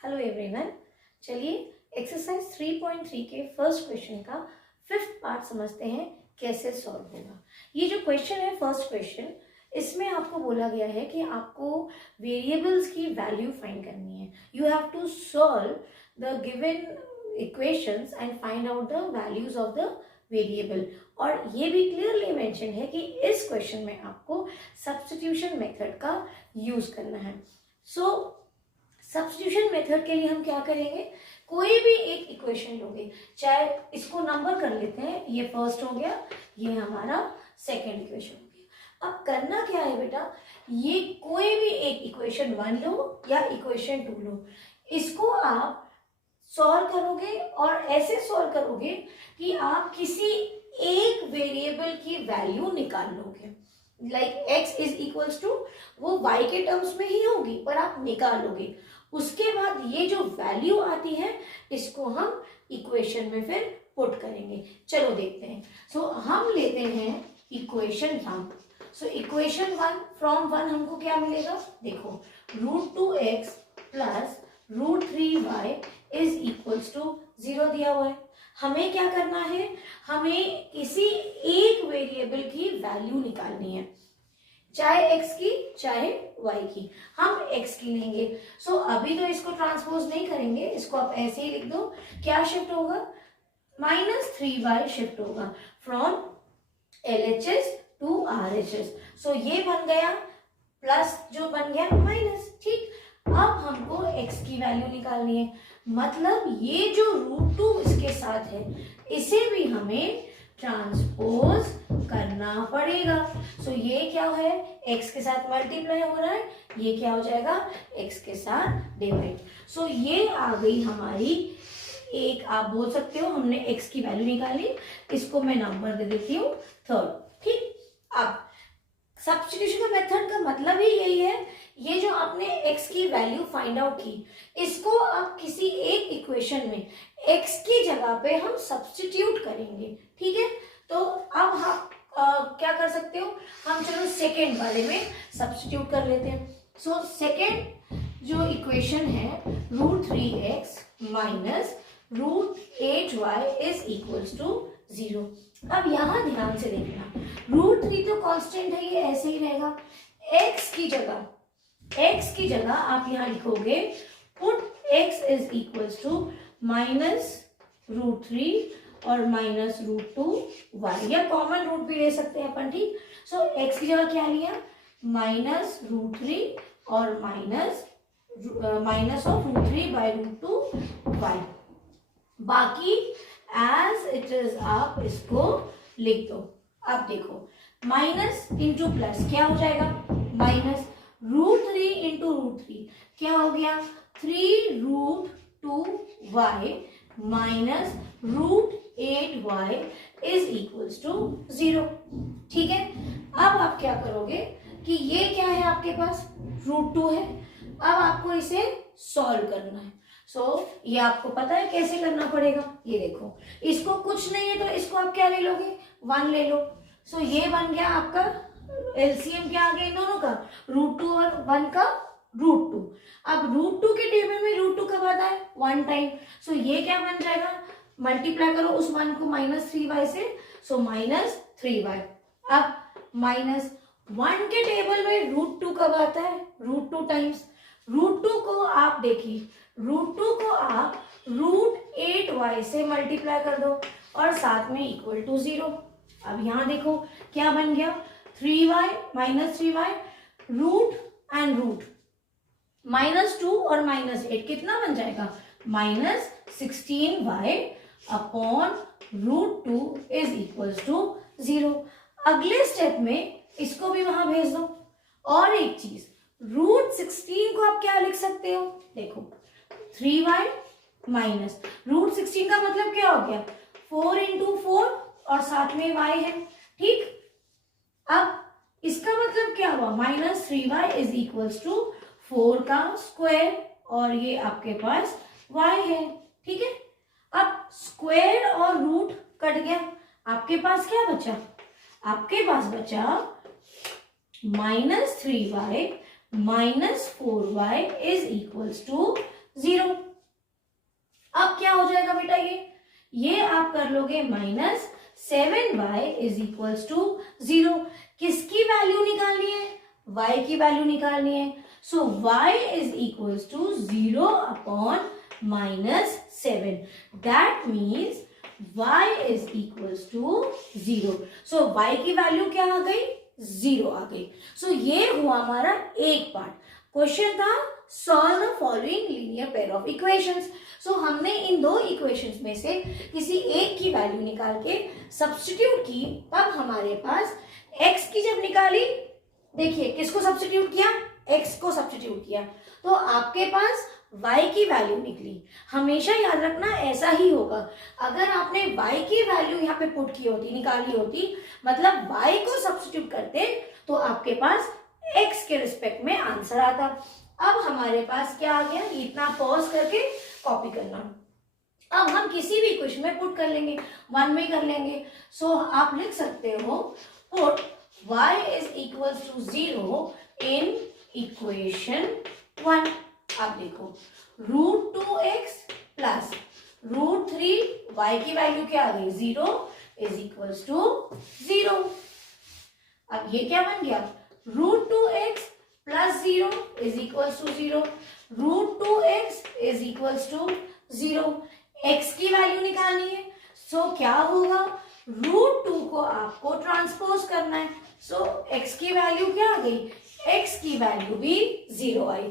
Hello everyone, चलिए exercise 3.3 के first question का फिफ्थ पार्ट समझते हैं कैसे सॉल्व होगा। ये जो क्वेश्चन है फर्स्ट क्वेश्चन, इसमें आपको बोला गया है कि आपको वेरिएबल्स की वैल्यू फाइंड करनी है। You have to solve the given equations and find out the values of the variable. और ये भी क्लियरली मेंशन है कि इस क्वेश्चन में आपको सब्स्टिट्यूशन मेथड का यूज करना है। सो सब्स्टिट्यूशन मेथड के लिए हम क्या करेंगे, कोई भी एक इक्वेशन लोगे, चाहे इसको नंबर कर लेते हैं, ये फर्स्ट हो गया, ये हमारा सेकंड इक्वेशन हो गया। अब करना क्या है बेटा, ये कोई भी एक इक्वेशन 1 लो या इक्वेशन 2 लो, इसको आप सॉल्व करोगे और ऐसे सॉल्व करोगे कि आप किसी एक वेरिएबल की वैल्यू निकाल लोगे। Like x is equals to, वो y के टर्म्स में ही होगी पर आप निकालोगे। उसके बाद ये जो वैल्यू आती है इसको हम इक्वेशन में फिर पुट करेंगे। चलो देखते हैं। सो हम लेते हैं इक्वेशन 1। सो इक्वेशन 1 फ्रॉम 1 हमको क्या मिलेगा, देखो √2x plus √3y is equals to 0 दिया हुआ है। हमें क्या करना है, हमें किसी एक वेरिएबल की वैल्यू निकालनी है, चाहे x की चाहे y की। हम x की लेंगे। सो अभी तो इसको ट्रांसपोज नहीं करेंगे, इसको आप ऐसे ही लिख दो। क्या शिफ्ट होगा, -3y शिफ्ट होगा फ्रॉम LHS टू RHS। सो ये बन गया प्लस, जो बन गया माइनस। ठीक, अब हमको x की वैल्यू निकालनी है, मतलब ये जो √2 इसके साथ है इसे भी हमें ट्रांसपोज करना पड़ेगा। सो ये क्या है, x के साथ मल्टीप्लाई हो रहा है, ये क्या हो जाएगा, x के साथ डिवाइड। सो ये आ गई हमारी एक, आप बोल सकते हो हमने x की वैल्यू निकाली, इसको मैं नंबर दे देती हूँ 3rd। ठीक, अब सब्स्टिट्यूशन का मेथड का मतलब ही यही है, ये जो आपने x की वैल्यू फाइंड आउट की, इसको आप किसी एक इक्वेशन में x की जगह पे हम सब्स्टिट्यूट करेंगे। ठीक है, तो अब हम क्या कर सकते हो, हम चलो सेकेंड वाले में सब्स्टिट्यूट कर लेते हैं। सो सेकेंड जो इक्वेशन है √3x minus √8y is equals to 0। अब यहां ध्यान से देखना, √3 तो कांस्टेंट है, ये ऐसे ही रहेगा। x की जगह आप यहां लिखोगे put x is equals to -√3 और -√2y, या कॉमन रूट भी ले सकते हैं अपन। ठीक, सो x की जगह क्या लिया, -√3 और माइनस ऑफ √3/√2y। बाकी एज इट इज आप इसको लिख दो। अब देखो माइनस इंटू प्लस क्या हो जाएगा, माइनस √3 इंटू √3 क्या हो गया, 3√2y minus √8y is equals to 0। ठीक है, अब आप क्या करोगे कि ये क्या है आपके पास, √2 है। अब आपको इसे सॉल्व करना है। सो ये आपको पता है कैसे करना पड़ेगा, ये देखो, इसको कुछ नहीं है तो इसको आप क्या ले लोगे, 1 ले लो। सो ये बन गया आपका एलसीएम, क्या आ गया इन दोनों का, √2 और 1 का √2। अब √2 के टेबल में √2 कब आता है, 1 टाइम। सो ये क्या बन जाएगा, मल्टीप्लाई करो उस 1 को -3y से, सो -3y। अब -1 के टेबल में √2 कब आता है, √2 टाइम्स। √2 को आप देखिए, √2 को आप √8y से मल्टीप्लाई कर दो और साथ में इक्वल टू 0। अब यहां देखो क्या बन गया, 3y -3y, root and root, -2 और -8 कितना बन जाएगा, -16y upon √2 is equals to 0। अगले स्टेप में इसको भी वहां भेज दो। और एक चीज, √16 को आप क्या लिख सकते हो, देखो 3y माइनस √16 का मतलब क्या हो गया, 4 इंटू 4 और साथ में y है। ठीक, अब इसका मतलब क्या हुआ, -3y इज इक्वल्स टू 4 का स्क्वायर और ये आपके पास y है। ठीक है, अब स्क्वायर और रूट कट गया, आपके पास क्या बचा, आपके पास बचा -3y -4y is equals to 0। अब क्या हो जाएगा बेटा, ये आप कर लोगे -7y इज इक्वल्स टू 0। किसकी वैल्यू निकालनी है, y की वैल्यू निकालनी है। So y is equals to 0 upon -7, that means y is equals to 0। So y की वैल्यू क्या आ गई, 0 आ गई। सो ये हुआ हमारा एक पार्ट। क्वेश्चन था solve the following linear pair of equations. So हमने इन दो इक्वेशंस में से किसी एक की वैल्यू निकाल के सब्स्टिट्यूट की, तब हमारे पास x की जब निकाली, देखिए किसको सब्स्टिट्यूट किया, x को सब्स्टिट्यूट किया, तो आपके पास y की वैल्यू निकली। हमेशा याद रखना ऐसा ही होगा, अगर आपने y की वैल्यू यहाँ पे पुट की होती, निकाली होती, मतलब y को सब्स्टिट्यूट करते तो आपके पास x के रिस्पेक्ट में आंसर आता। अब हमारे पास क्या आ गया, इतना पॉज करके कॉपी करना। अब हम किसी भी इक्वेशन में पुट कर लेंगे, 1 में कर लेंगे। सो आप लिख सकते हो put y is equal to 0 in equation 1। आप देखो √2x प्लस √3, y की वैल्यू क्या आ गई, 0 इज इक्वल टू 0। अब ये क्या बन गया, √2x plus 0 is equal to 0, √2x is equal to 0। x की वैल्यू निकालनी है, सो क्या होगा, √2 को आपको ट्रांसपोज करना है। सो x की वैल्यू क्या आ गई, x की वैल्यू भी 0 आई।